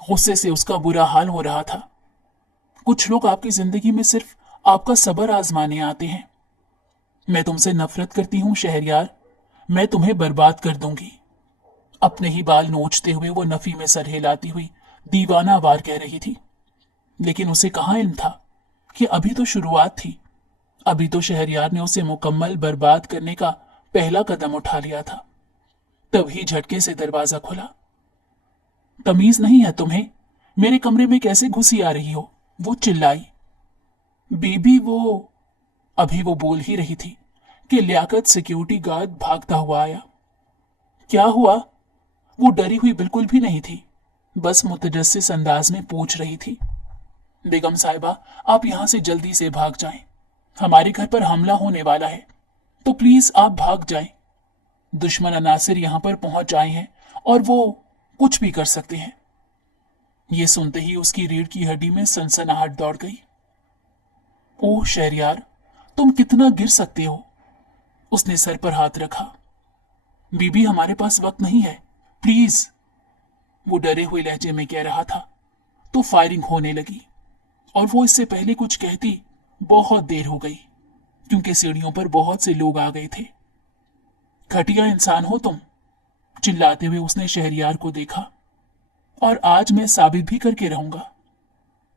गुस्से से उसका बुरा हाल हो रहा था। कुछ लोग आपकी जिंदगी में सिर्फ आपका सब्र आजमाने आते हैं। मैं तुमसे नफरत करती हूँ शहरयार, मैं तुम्हें बर्बाद कर दूंगी। अपने ही बाल नोचते हुए वो नफी में सर हिलाती हुई दीवाना वार कह रही थी। लेकिन उसे कहाँ इल्म था कि अभी तो शुरुआत थी। अभी तो शहरयार ने उसे मुकम्मल बर्बाद करने का पहला कदम उठा लिया था। तभी झटके से दरवाजा खुला। तमीज नहीं है तुम्हें? मेरे कमरे में कैसे घुसी आ रही हो? वो चिल्लाई। बीबी वो। अभी वो बोल ही रही थी कि लियाकत सिक्योरिटी गार्ड भागता हुआ आया। क्या हुआ? वो डरी हुई बिल्कुल भी नहीं थी, बस मुतजस्सिस अंदाज में पूछ रही थी। बेगम साहिबा, आप यहां से जल्दी से भाग जाएं। हमारे घर पर हमला होने वाला है, तो प्लीज आप भाग जाएं। दुश्मन अनासिर यहां पर पहुंच आए हैं और वो कुछ भी कर सकते हैं। ये सुनते ही उसकी रीढ़ की हड्डी में सनसनाहट दौड़ गई। ओह शहरयार, तुम कितना गिर सकते हो। उसने सर पर हाथ रखा। बीबी, हमारे पास वक्त नहीं है, प्लीज। वो डरे हुए लहजे में कह रहा था तो फायरिंग होने लगी, और वो इससे पहले कुछ कहती बहुत देर हो गई, क्योंकि सीढ़ियों पर बहुत से लोग आ गए थे। घटिया इंसान हो तुम, चिल्लाते हुए उसने शहरयार को देखा, और आज मैं साबित भी करके रहूंगा।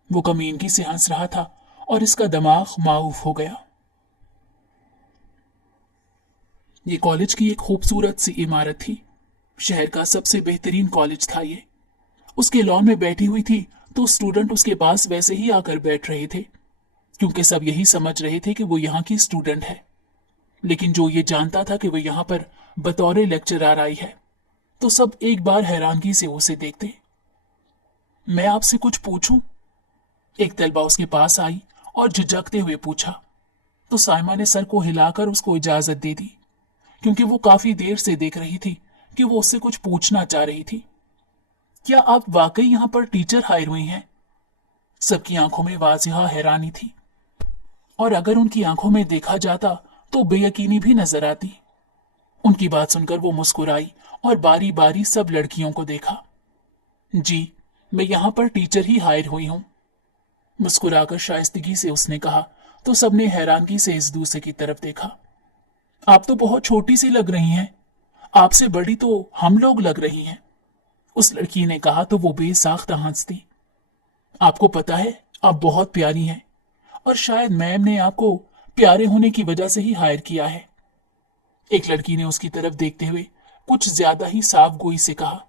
वो कमीनगी से हंस रहा था और इसका दिमाग माऊफ हो गया। ये कॉलेज की एक खूबसूरत सी इमारत थी। शहर का सबसे बेहतरीन कॉलेज था ये। उसके लॉन में बैठी हुई थी तो स्टूडेंट उसके पास वैसे ही आकर बैठ रहे थे, क्योंकि सब यही समझ रहे थे कि वो यहाँ की स्टूडेंट है। लेकिन जो ये जानता था कि वो यहाँ पर बतौर लेक्चरर आई है, तो सब एक बार हैरानगी से उसे देखते। मैं आपसे कुछ पूछूं? एक तलबा उसके पास आई और झिझकते हुए पूछा, तो साइमा ने सर को हिलाकर उसको इजाजत दे दी, क्योंकि वो काफी देर से देख रही थी कि वो उससे कुछ पूछना चाह रही थी। क्या आप वाकई यहां पर टीचर हायर हुई हैं? सबकी आंखों में वाजिहा हैरानी थी, और अगर उनकी आंखों में देखा जाता तो बेयकीनी भी नजर आती। उनकी बात सुनकर वो मुस्कुराई और बारी बारी सब लड़कियों को देखा। जी, मैं यहां पर टीचर ही हायर हुई हूं, मुस्कुराकर शाइस्तगी से उसने कहा, तो सबने हैरानगी से इस दूसरे की तरफ देखा। आप तो बहुत छोटी सी लग रही हैं, आपसे बड़ी तो हम लोग लग रही हैं, उस लड़की ने कहा तो वो बेसाख्ता हंसती। आपको पता है, आप बहुत प्यारी हैं, और शायद मैम ने आपको प्यारे होने की वजह से ही हायर किया है। एक लड़की ने उसकी तरफ देखते हुए कुछ ज्यादा ही साफ गोई से कहा,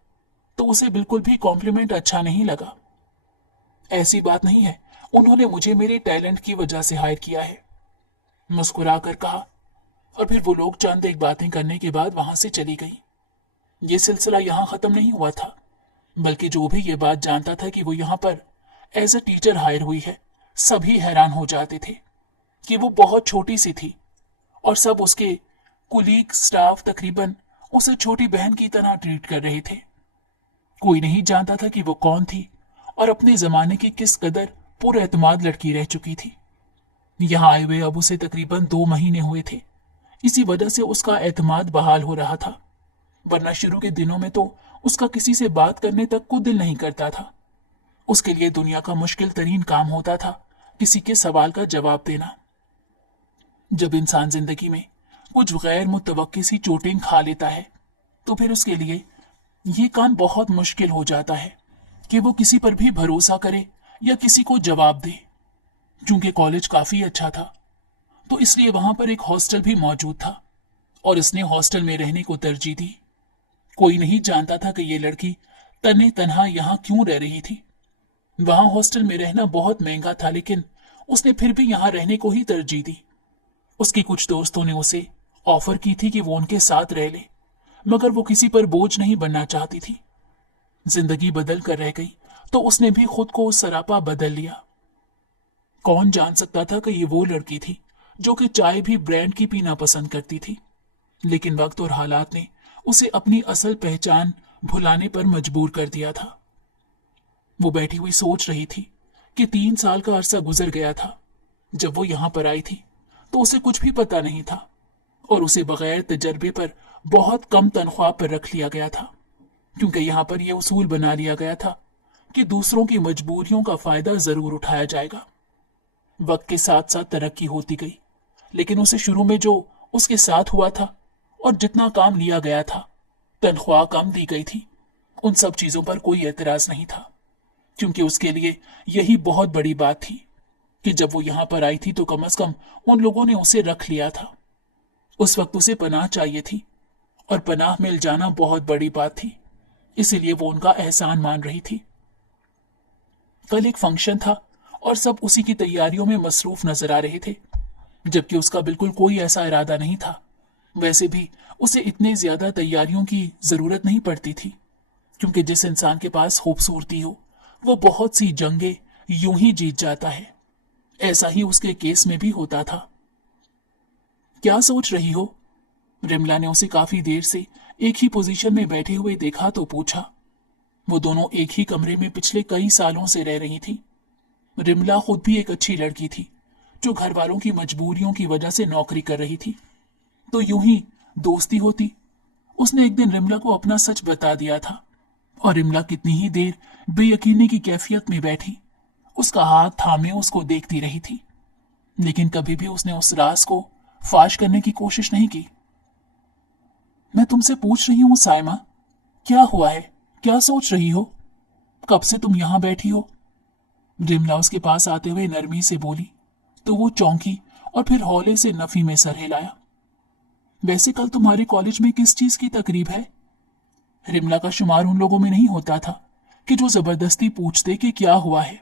तो उसे बिल्कुल भी कॉम्प्लीमेंट अच्छा नहीं लगा। ऐसी बात नहीं है, उन्होंने मुझे मेरे टैलेंट की वजह से हायर किया है, मुस्कुरा कर कहा, और फिर वो लोग चंद एक बातें करने के बाद वहां से चली गई। ये सिलसिला यहाँ खत्म नहीं हुआ था, बल्कि जो भी ये बात जानता था कि वो यहाँ पर एज अ टीचर हायर हुई है, सभी हैरान हो जाते थे कि वो बहुत छोटी सी थी, और सब उसके कुलीग स्टाफ तकरीबन उसे छोटी बहन की तरह ट्रीट कर रहे थे। कोई नहीं जानता था कि वो कौन थी और अपने जमाने की किस कदर पुरएतमाद लड़की रह चुकी थी। यहाँ आए हुए अब उसे तकरीबन 2 महीने हुए थे, इसी वजह से उसका एतमाद बहाल हो रहा था, वरना शुरू के दिनों में तो उसका किसी से बात करने तक को दिल नहीं करता था। उसके लिए दुनिया का मुश्किल तरीन काम होता था किसी के सवाल का जवाब देना। जब इंसान जिंदगी में कुछ गैर मुतवक्की सी चोटें खा लेता है, तो फिर उसके लिए ये काम बहुत मुश्किल हो जाता है कि वो किसी पर भी भरोसा करे या किसी को जवाब दे। चूंकि कॉलेज काफी अच्छा था, तो इसलिए वहां पर एक हॉस्टल भी मौजूद था, और इसने हॉस्टल में रहने को तरजीह दी। कोई नहीं जानता था कि ये लड़की तने तनहा यहाँ क्यों रह रही थी। वहां हॉस्टल में रहना बहुत महंगा था, लेकिन उसने फिर भी यहाँ रहने को ही तरजीह दी। उसके कुछ दोस्तों ने उसे ऑफर की थी कि वो उनके साथ रह ले, मगर वो किसी पर बोझ नहीं बनना चाहती थी। जिंदगी बदल कर रह गई तो उसने भी खुद को सरापा बदल लिया। कौन जान सकता था कि ये वो लड़की थी जो कि चाय भी ब्रांड की पीना पसंद करती थी, लेकिन वक्त और हालात ने उसे अपनी असल पहचान भुलाने पर मजबूर कर दिया था। वो बैठी हुई सोच रही थी कि 3 साल का अरसा गुजर गया था। जब वो यहाँ पर आई थी तो उसे कुछ भी पता नहीं था, और उसे बगैर तजर्बे पर बहुत कम तनख्वाह पर रख लिया गया था, क्योंकि यहाँ पर यह उसूल बना लिया गया था कि दूसरों की मजबूरियों का फायदा जरूर उठाया जाएगा। वक्त के साथ साथ तरक्की होती गई, लेकिन उसे शुरू में जो उसके साथ हुआ था और जितना काम लिया गया था, तनख्वाह कम दी गई थी, उन सब चीजों पर कोई एतराज नहीं था, क्योंकि उसके लिए यही बहुत बड़ी बात थी कि जब वो यहां पर आई थी तो कम से कम उन लोगों ने उसे रख लिया था। उस वक्त उसे पनाह चाहिए थी और पनाह मिल जाना बहुत बड़ी बात थी, इसीलिए वो उनका एहसान मान रही थी। कल एक फंक्शन था और सब उसी की तैयारियों में मसरूफ नजर आ रहे थे, जबकि उसका बिल्कुल कोई ऐसा इरादा नहीं था। वैसे भी उसे इतने ज्यादा तैयारियों की जरूरत नहीं पड़ती थी, क्योंकि जिस इंसान के पास खूबसूरती हो वो बहुत सी जंगें यूं ही जीत जाता है। ऐसा ही उसके केस में भी होता था। क्या सोच रही हो? रिमला ने उसे काफी देर से एक ही पोजीशन में बैठे हुए देखा तो पूछा। वो दोनों एक ही कमरे में पिछले कई सालों से रह रही थी। रिमला खुद भी एक अच्छी लड़की थी जो घर वालों की मजबूरियों की वजह से नौकरी कर रही थी, तो यूं ही दोस्ती होती। उसने एक दिन रिमला को अपना सच बता दिया था और रिमला कितनी ही देर बेयकीनी की कैफियत में बैठी उसका हाथ थामे उसको देखती रही थी, लेकिन कभी भी उसने उस राज को फाश करने की कोशिश नहीं की। मैं तुमसे पूछ रही हूं साइमा, क्या हुआ है? क्या सोच रही हो? कब से तुम यहां बैठी हो? रिमला उसके पास आते हुए नरमी से बोली तो वो चौंकी और फिर हौले से नफी में सर हिलाया। वैसे कल तुम्हारे कॉलेज में किस चीज की तकरीब है? रिमला का शुमार उन लोगों में नहीं होता था कि जो जबरदस्ती पूछते कि क्या हुआ है,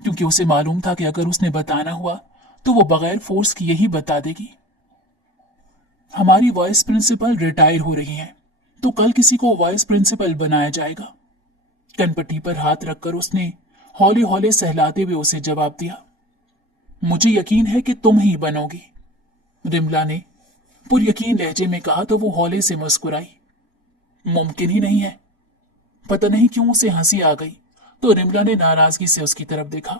क्योंकि उसे मालूम था कि अगर उसने बताना हुआ तो वो बगैर फोर्स किए ही बता देगी। हमारी वाइस प्रिंसिपल रिटायर हो रही हैं, तो कल किसी को वाइस प्रिंसिपल बनाया जाएगा। कनपट्टी पर हाथ रखकर उसने हौले हौले सहलाते हुए उसे जवाब दिया। मुझे यकीन है कि तुम ही बनोगी, रिमला ने पुर यकीन लहजे में कहा तो वो हौले से मुस्कुराई। मुमकिन ही नहीं है। पता नहीं क्यों उसे हंसी आ गई, तो रिमला ने नाराजगी से उसकी तरफ देखा।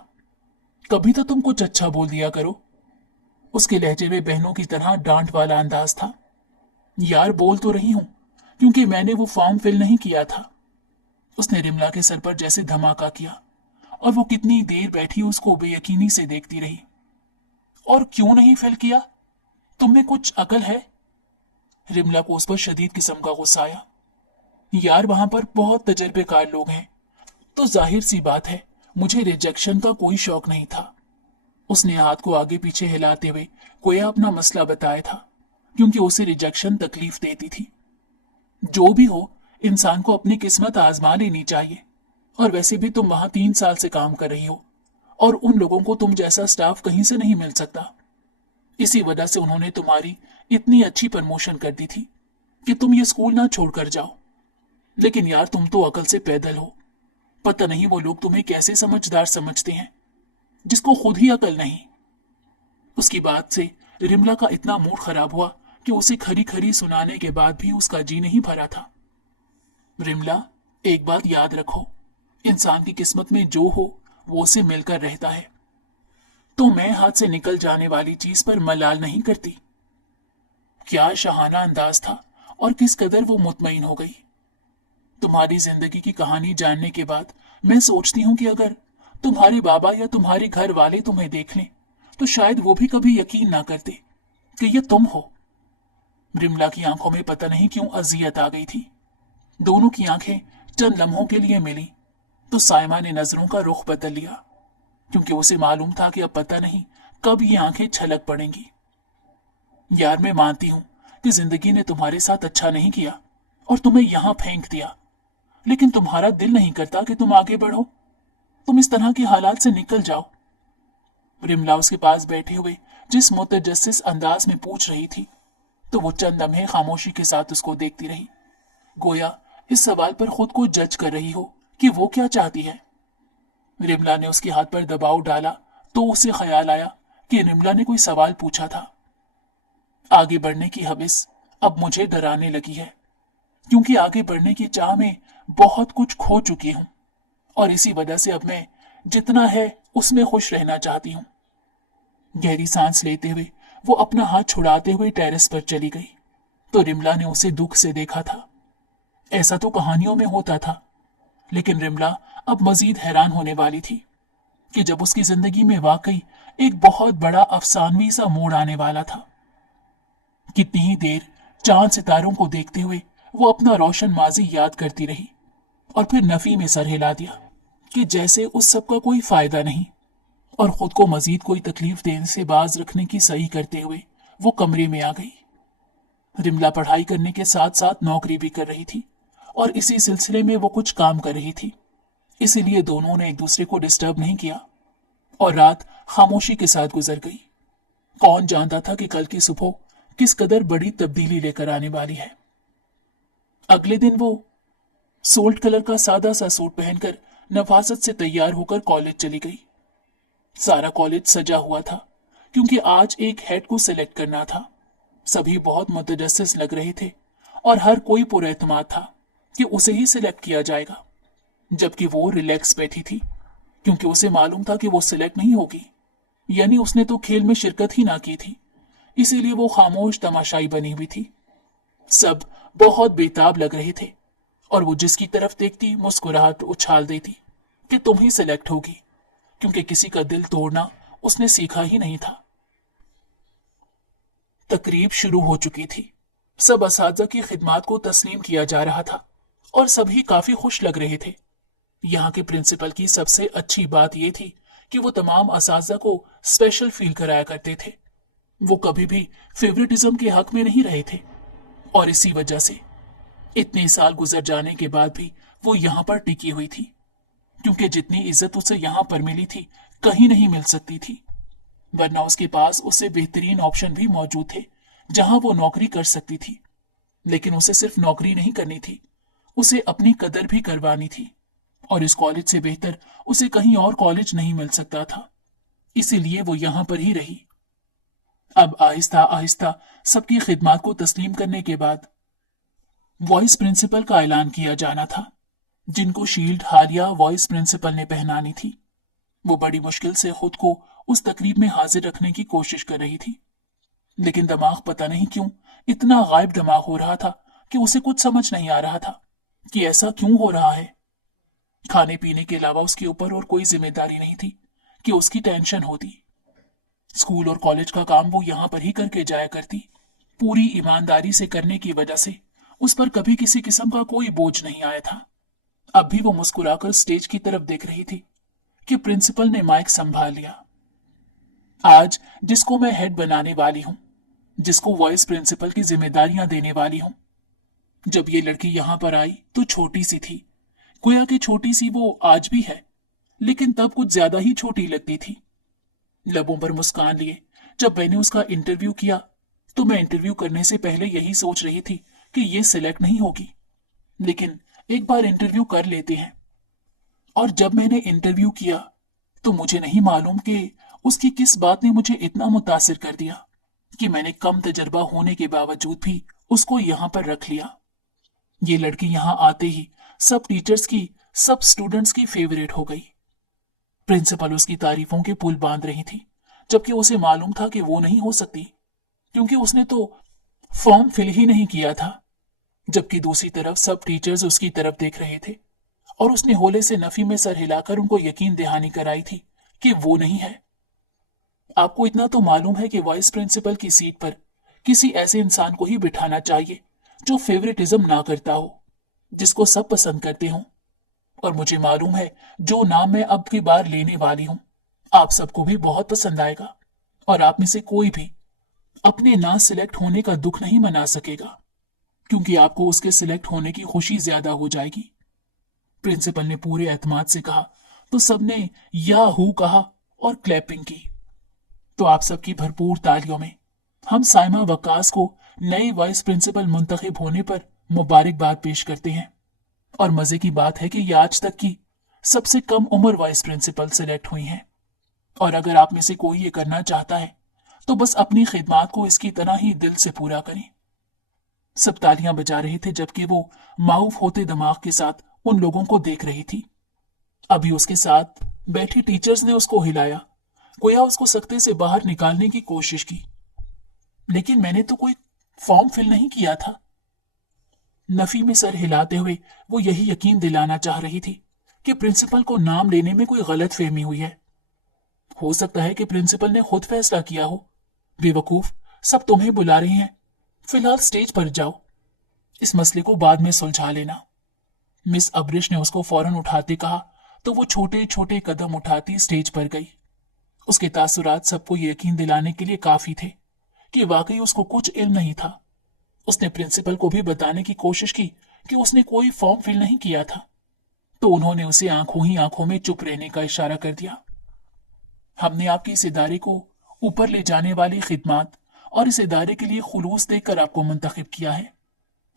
कभी तो तुम कुछ अच्छा बोल दिया करो। उसके लहजे में बहनों की तरह डांट वाला अंदाज था। यार बोल तो रही हूं, क्योंकि मैंने वो फॉर्म फिल नहीं किया था। उसने रिमला के सर पर जैसे धमाका किया और वो कितनी देर बैठी उसको बेयकीनी से देखती रही। और क्यों नहीं फिल किया? तुम्हें कुछ अकल है? रिमला को उस पर शदीद किस्म का गुस्सा आया। यार वहां पर बहुत तजर्बेकार लोग हैं, तो जाहिर सी बात है मुझे रिजेक्शन का कोई शौक नहीं था। उसने हाथ को आगे पीछे हिलाते हुए कोई अपना मसला बताया था, क्योंकि उसे रिजेक्शन तकलीफ देती थी। जो भी हो, इंसान को अपनी किस्मत आजमा लेनी चाहिए। और वैसे भी तुम वहां 3 साल से काम कर रही हो और उन लोगों को तुम जैसा स्टाफ कहीं से नहीं मिल सकता। इसी वजह से उन्होंने तुम्हारी इतनी अच्छी प्रमोशन कर दी थी कि तुम ये स्कूल ना छोड़कर जाओ। लेकिन यार तुम तो अकल से पैदल हो। पता नहीं वो लोग तुम्हें कैसे समझदार समझते हैं, जिसको खुद ही अकल नहीं। उसकी बात से रिमला का इतना मूड खराब हुआ कि उसे खरी खरी सुनाने के बाद भी उसका जी नहीं भरा था। रिमला, एक बात याद रखो, इंसान की किस्मत में जो हो वो उसे मिलकर रहता है। तो मैं हाथ से निकल जाने वाली चीज पर मलाल नहीं करती। क्या शहाना अंदाज था और किस कदर वो मुतमईन हो गई। तुम्हारी जिंदगी की कहानी जानने के बाद मैं सोचती हूं कि अगर तुम्हारे बाबा या तुम्हारे घर वाले तुम्हें देख लें तो शायद वो भी कभी यकीन ना करते कि ये तुम हो। रिमला की आंखों में पता नहीं क्यों अजियत आ गई थी। दोनों की आंखें चंद लम्हों के लिए मिली तो साइमा ने नजरों का रुख बदल लिया, क्योंकि उसे मालूम था कि अब पता नहीं कब ये आंखें छलक पड़ेंगी। यार मैं मानती हूं कि जिंदगी ने तुम्हारे साथ अच्छा नहीं किया और तुम्हें यहां फेंक दिया, लेकिन तुम्हारा दिल नहीं करता कि तुम आगे बढ़ो, तुम इस तरह के हालात से निकल जाओ। रिमला उसके पास बैठे हुए जिस मुतजस्सिस अंदाज में पूछ रही थी, तो वो चंद लम्हे खामोशी के साथ उसको देखती रही, गोया इस सवाल पर खुद को जज कर रही हो कि वो क्या चाहती है। रिमला ने उसके हाथ पर दबाव डाला तो उसे ख्याल आया कि रिमला ने कोई सवाल पूछा था। आगे बढ़ने की हविस अब मुझे डराने लगी है, क्योंकि आगे बढ़ने की चाह में बहुत कुछ खो चुकी हूं और इसी वजह से अब मैं जितना है उसमें खुश रहना चाहती हूं। गहरी सांस लेते हुए वो अपना हाथ छुड़ाते हुए टेरेस पर चली गई, तो रिमला ने उसे दुख से देखा था। ऐसा तो कहानियों में होता था, लेकिन रिमला अब मजीद हैरान होने वाली थी कि जब उसकी जिंदगी में वाकई एक बहुत बड़ा अफसानवी सा मोड़ आने वाला था। कितनी ही देर चांद सितारों को देखते हुए वो अपना रोशन माजी याद करती रही और फिर नफी में सर हिला दिया कि जैसे उस सब का कोई फायदा नहीं, और खुद को मजीद कोई तकलीफ देने से बाज रखने की सही करते हुए वो कमरे में आ गई। रिमला पढ़ाई करने के साथ साथ नौकरी भी कर रही थी और इसी सिलसिले में वो कुछ काम कर रही थी, इसीलिए दोनों ने एक दूसरे को डिस्टर्ब नहीं किया और रात खामोशी के साथ गुजर गई। कौन जानता था कि कल की सुबह किस कदर बड़ी तब्दीली लेकर आने वाली है। अगले दिन वो सोल्ट कलर का सादा सा सूट पहनकर नफासत से तैयार होकर कॉलेज चली गई। सारा कॉलेज सजा हुआ था क्योंकि आज एक हेड को सिलेक्ट करना था। सभी बहुत मुतजस्सिस लग रहे थे और हर कोई पुरएतमाद था कि उसे ही सिलेक्ट किया जाएगा, जबकि वो रिलैक्स बैठी थी क्योंकि उसे मालूम था कि वो सिलेक्ट नहीं होगी, यानी उसने तो खेल में शिरकत ही ना की थी, इसीलिए वो खामोश तमाशाई बनी हुई थी। सब बहुत बेताब लग रहे थे और वो जिसकी तरफ देखती मुस्कुराहट उछाल देती कि तुम ही सिलेक्ट होगी, क्योंकि किसी का दिल तोड़ना उसने सीखा ही नहीं था। तकरीब शुरू हो चुकी थी। सब असातिज़ा की खिदमत को तस्लीम किया जा रहा था और सभी काफी खुश लग रहे थे। यहाँ के प्रिंसिपल की सबसे अच्छी बात यह थी कि वो तमाम असातिज़ा को स्पेशल फील कराया करते थे। वो कभी भी फेवरेटिज्म के हक में नहीं रहे थे और इसी वजह से इतने साल गुजर जाने के बाद भी वो यहाँ पर टिकी हुई थी, क्योंकि जितनी इज्जत उसे यहाँ पर मिली थी कहीं नहीं मिल सकती थी, वरना उसके पास उससे बेहतरीन ऑप्शन भी मौजूद थे जहां वो नौकरी कर सकती थी। लेकिन उसे सिर्फ नौकरी नहीं करनी थी, उसे अपनी कदर भी करवानी थी और इस कॉलेज से बेहतर उसे कहीं और कॉलेज नहीं मिल सकता था, इसीलिए वो यहां पर ही रही। अब आहिस्ता आहिस्ता सबकी खिदमत को तस्लीम करने के बाद वाइस प्रिंसिपल का ऐलान किया जाना था, जिनको शील्ड हालिया वाइस प्रिंसिपल ने पहनानी थी। वो बड़ी मुश्किल से खुद को उस तकरीब में हाजिर रखने की कोशिश कर रही थी, लेकिन दिमाग पता नहीं क्यों इतना गायब दिमाग हो रहा था कि उसे कुछ समझ नहीं आ रहा था कि ऐसा क्यों हो रहा है। खाने पीने के अलावा उसके ऊपर और कोई जिम्मेदारी नहीं थी कि उसकी टेंशन होती। स्कूल और कॉलेज का काम वो यहाँ पर ही करके जाया करती। पूरी ईमानदारी से करने की वजह से उस पर कभी किसी किस्म का कोई बोझ नहीं आया था। अब भी वो मुस्कुराकर स्टेज की तरफ देख रही थी कि प्रिंसिपल ने माइक संभाल लिया। आज जिसको मैं हेड बनाने वाली हूं, जिसको वाइस प्रिंसिपल की जिम्मेदारियां देने वाली हूं। जब ये लड़की यहां पर आई तो छोटी सी थी, गोया कि छोटी सी वो आज भी है, लेकिन तब कुछ ज्यादा ही छोटी लगती थी। लबों पर मुस्कान लिए जब मैंने उसका इंटरव्यू किया तो मैं इंटरव्यू करने से पहले यही सोच रही थी कि ये सिलेक्ट नहीं होगी, लेकिन एक बार इंटरव्यू कर लेते हैं। और जब मैंने इंटरव्यू किया तो मुझे नहीं मालूम कि उसकी किस बात ने मुझे इतना मुतासिर कर दिया कि मैंने कम तजर्बा होने के बावजूद भी उसको यहां पर रख लिया। ये लड़की यहां आते ही सब टीचर्स की, सब स्टूडेंट्स की फेवरेट हो गई। प्रिंसिपल उसकी तारीफों के पुल बांध रही थी, जबकि उसे मालूम था कि वो नहीं हो सकती, क्योंकि उसने तो फॉर्म फिल ही नहीं किया था। जबकि दूसरी तरफ सब टीचर्स उसकी तरफ देख रहे थे और उसने होले से नफी में सर हिलाकर उनको यकीन दहानी कराई थी कि वो नहीं है। आपको इतना तो मालूम है कि वाइस प्रिंसिपल की सीट पर किसी ऐसे इंसान को ही बिठाना चाहिए जो फेवरेटिज्म ना करता हो, जिसको सब पसंद करते हों। और मुझे मालूम है जो नाम मैं अब की बार लेने वाली हूं आप सबको भी बहुत पसंद आएगा और आप में से कोई भी अपने ना सिलेक्ट होने का दुख नहीं मना सकेगा, क्योंकि आपको उसके सिलेक्ट होने की खुशी ज्यादा हो जाएगी। प्रिंसिपल ने पूरे एतमाद से कहा तो सबने या हू कहा और क्लैपिंग की। तो आप सबकी भरपूर तालियों में हम साइमा वक्कास को नए वाइस प्रिंसिपल मुंतखब होने पर मुबारकबाद पेश करते हैं। और मजे की बात है कि ये आज तक की सबसे कम उम्र वाइस प्रिंसिपल सिलेक्ट हुई हैं। और अगर आप में से कोई ये करना चाहता है तो बस अपनी खिदमत को इसकी तरह ही दिल से पूरा करें। सब तालियां बजा रहे थे, जबकि वो माऊफ होते दिमाग के साथ उन लोगों को देख रही थी। अभी उसके साथ बैठी टीचर्स ने उसको हिलाया, गोया उसको सख्ते से बाहर निकालने की कोशिश की। लेकिन मैंने तो कोई फॉर्म फिल नहीं किया था। नफी में सर हिलाते हुए वो यही यकीन दिलाना चाह रही थी कि प्रिंसिपल को नाम लेने में कोई गलतफहमी हुई है। हो सकता है कि प्रिंसिपल ने खुद फैसला किया हो। बेवकूफ, सब तुम्हें बुला रहे हैं, फिलहाल स्टेज पर जाओ, इस मसले को बाद में सुलझा लेना। मिस अब्रिश ने उसको फौरन उठाते कहा तो वो छोटे छोटे कदम उठाती स्टेज पर गई। उसके तासुरात सबको यकीन दिलाने के लिए काफी थे कि वाकई उसको कुछ इल्म नहीं था। उसने प्रिंसिपल को भी बताने की कोशिश की कि उसने कोई फॉर्म फिल नहीं किया था, तो उन्होंने उसे आंखों ही आंखों में चुप रहने का इशारा कर दिया। हमने आपके इस इदारे को ऊपर ले जाने वाली खिदमत और इस इदारे के लिए खुलूस देकर आपको मुंतखब किया है।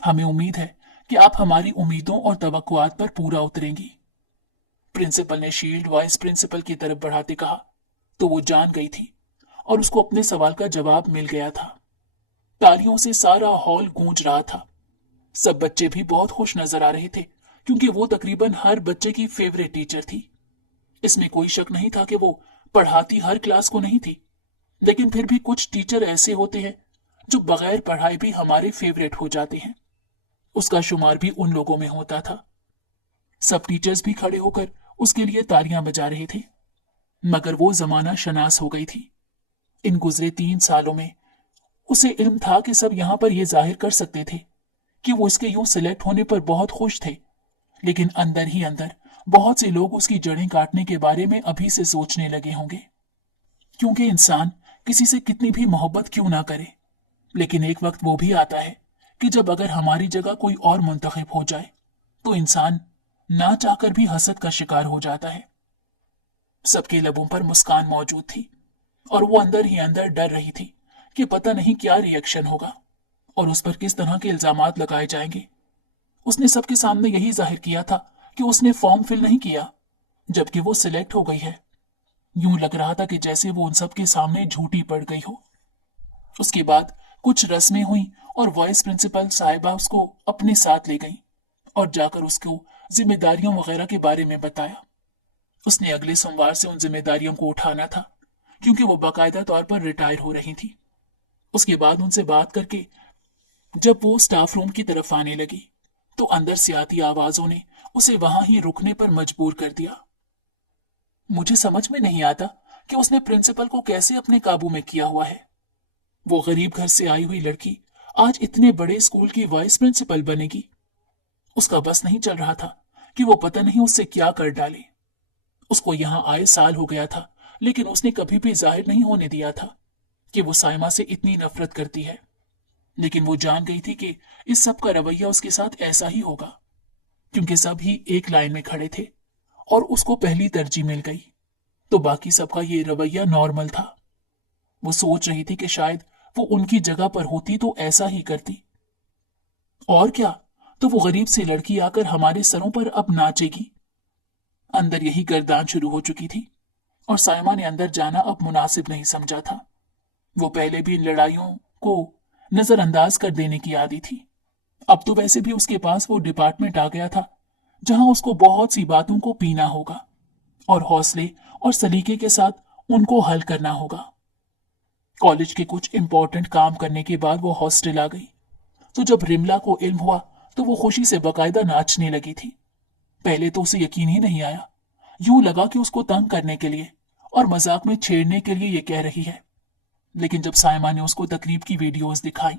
हमें उम्मीद है कि आप हमारी उम्मीदों और तवक्कुआत पर पूरा उतरेंगी। प्रिंसिपल ने शील्ड वाइस प्रिंसिपल की तरफ बढ़ाते कहा तो वो जान गई थी और उसको अपने सवाल का जवाब मिल गया था। तालियों से सारा हॉल गूंज रहा था। सब बच्चे भी बहुत खुश नजर आ रहे थे क्योंकि वो तकरीबन हर बच्चे की फेवरेट टीचर थी। इसमें कोई शक नहीं था कि वो पढ़ाती हर क्लास को नहीं थी, लेकिन फिर भी कुछ टीचर ऐसे होते हैं जो बगैर पढ़ाए भी हमारे फेवरेट हो जाते हैं। उसका शुमार भी उन लोगों में होता था। सब टीचर्स भी खड़े होकर उसके लिए तालियां बजा रहे थे, मगर वो जमाना शनास हो गई थी। इन गुजरे 3 सालों में उसे इल्म था कि सब यहां पर यह जाहिर कर सकते थे कि वो इसके यूं सिलेक्ट होने पर बहुत खुश थे, लेकिन अंदर ही अंदर बहुत से लोग उसकी जड़ें काटने के बारे में अभी से सोचने लगे होंगे। क्योंकि इंसान किसी से कितनी भी मोहब्बत क्यों ना करे, लेकिन एक वक्त वो भी आता है कि जब अगर हमारी जगह कोई और मुंतखब हो जाए तो इंसान ना चाहकर भी हसद का शिकार हो जाता है। सबके लबों पर मुस्कान मौजूद थी और वो अंदर ही अंदर डर रही थी कि पता नहीं क्या रिएक्शन होगा और उस पर किस तरह के इल्जामात लगाए जाएंगे। उसने सबके सामने यही जाहिर किया था कि उसने फॉर्म फिल नहीं किया, जबकि वो सिलेक्ट हो गई है। यूं लग रहा था कि जैसे वो उन सब के सामने झूठी पड़ गई हो। उसके बाद कुछ रस्में हुई और वाइस प्रिंसिपल साहिबा उसको अपने साथ ले गई और जाकर उसको जिम्मेदारियों वगैरह के बारे में बताया। उसने अगले सोमवार से उन जिम्मेदारियों को उठाना था क्योंकि वो बाकायदा तौर पर रिटायर हो रही थी। उसके बाद उनसे बात करके जब वो स्टाफ रूम की तरफ आने लगी तो अंदर से आती आवाजों ने उसे वहां ही रुकने पर मजबूर कर दिया। मुझे समझ में नहीं आता कि उसने प्रिंसिपल को कैसे अपने काबू में किया हुआ है। वो गरीब घर से आई हुई लड़की आज इतने बड़े स्कूल की वाइस प्रिंसिपल बनेगी। उसका बस नहीं चल रहा था कि वो पता नहीं उससे क्या कर डाले। उसको यहां आए साल हो गया था, लेकिन उसने कभी भी जाहिर नहीं होने दिया था कि वो साइमा से इतनी नफरत करती है। लेकिन वो जान गई थी कि इस सब का रवैया उसके साथ ऐसा ही होगा, क्योंकि सब ही एक लाइन में खड़े थे और उसको पहली तरजीह मिल गई, तो बाकी सबका ये रवैया नॉर्मल था। वो सोच रही थी कि शायद वो उनकी जगह पर होती तो ऐसा ही करती। और क्या, तो वो गरीब सी लड़की आकर हमारे सरों पर अब नाचेगी। अंदर यही गर्दान शुरू हो चुकी थी और साइमा ने अंदर जाना अब मुनासिब नहीं समझा था। वो पहले भी इन लड़ाइयों को नजरअंदाज कर देने की आदी थी। अब तो वैसे भी उसके पास वो डिपार्टमेंट आ गया था जहां उसको बहुत सी बातों को पीना होगा और हौसले और सलीके के साथ उनको हल करना होगा। कॉलेज के कुछ इंपॉर्टेंट काम करने के बाद वो हॉस्टल आ गई, तो जब रिमला को इल्म हुआ तो वो खुशी से बकायदा नाचने लगी थी। पहले तो उसे यकीन ही नहीं आया। यूं लगा कि उसको तंग करने के लिए और मजाक में छेड़ने के लिए ये कह रही है। लेकिन जब साइमा ने उसको तकरीब की वीडियोस दिखाई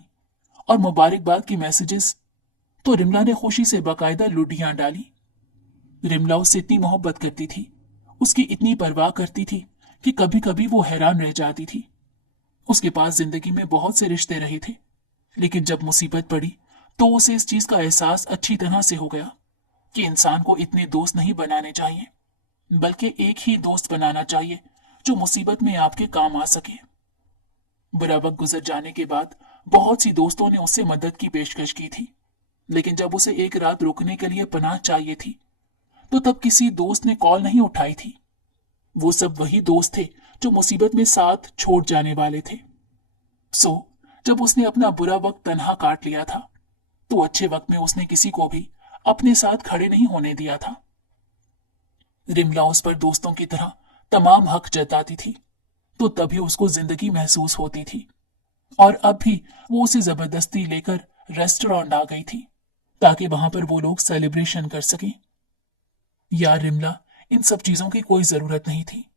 और मुबारकबाद की मैसेजेस, तो रिमला ने खुशी से बाकायदा लुढ़ियां डाली। रिमला उससे इतनी मोहब्बत करती थी, उसकी इतनी परवाह करती थी कि कभी कभी वो हैरान रह जाती थी। उसके पास जिंदगी में बहुत से रिश्ते रहे थे, लेकिन जब मुसीबत पड़ी तो उसे इस चीज का एहसास अच्छी तरह से हो गया कि इंसान को इतने दोस्त नहीं बनाने चाहिए, बल्कि एक ही दोस्त बनाना चाहिए जो मुसीबत में आपके काम आ सके। बुरा वक्त गुजर जाने के बाद बहुत सी दोस्तों ने उससे मदद की पेशकश की थी, लेकिन जब उसे एक रात रुकने के लिए पनाह चाहिए थी तो तब किसी दोस्त ने कॉल नहीं उठाई थी। वो सब वही दोस्त थे जो मुसीबत में साथ छोड़ जाने वाले थे। सो जब उसने अपना बुरा वक्त तन्हा काट लिया था तो अच्छे वक्त में उसने किसी को भी अपने साथ खड़े नहीं होने दिया था। रिमला उस पर दोस्तों की तरह तमाम हक जताती थी, तो तभी उसको जिंदगी महसूस होती थी। और अब भी वो उसे जबरदस्ती लेकर रेस्टोरेंट आ गई थी ताकि वहां पर वो लोग सेलिब्रेशन कर सकें। यार रिमला, इन सब चीजों की कोई जरूरत नहीं थी।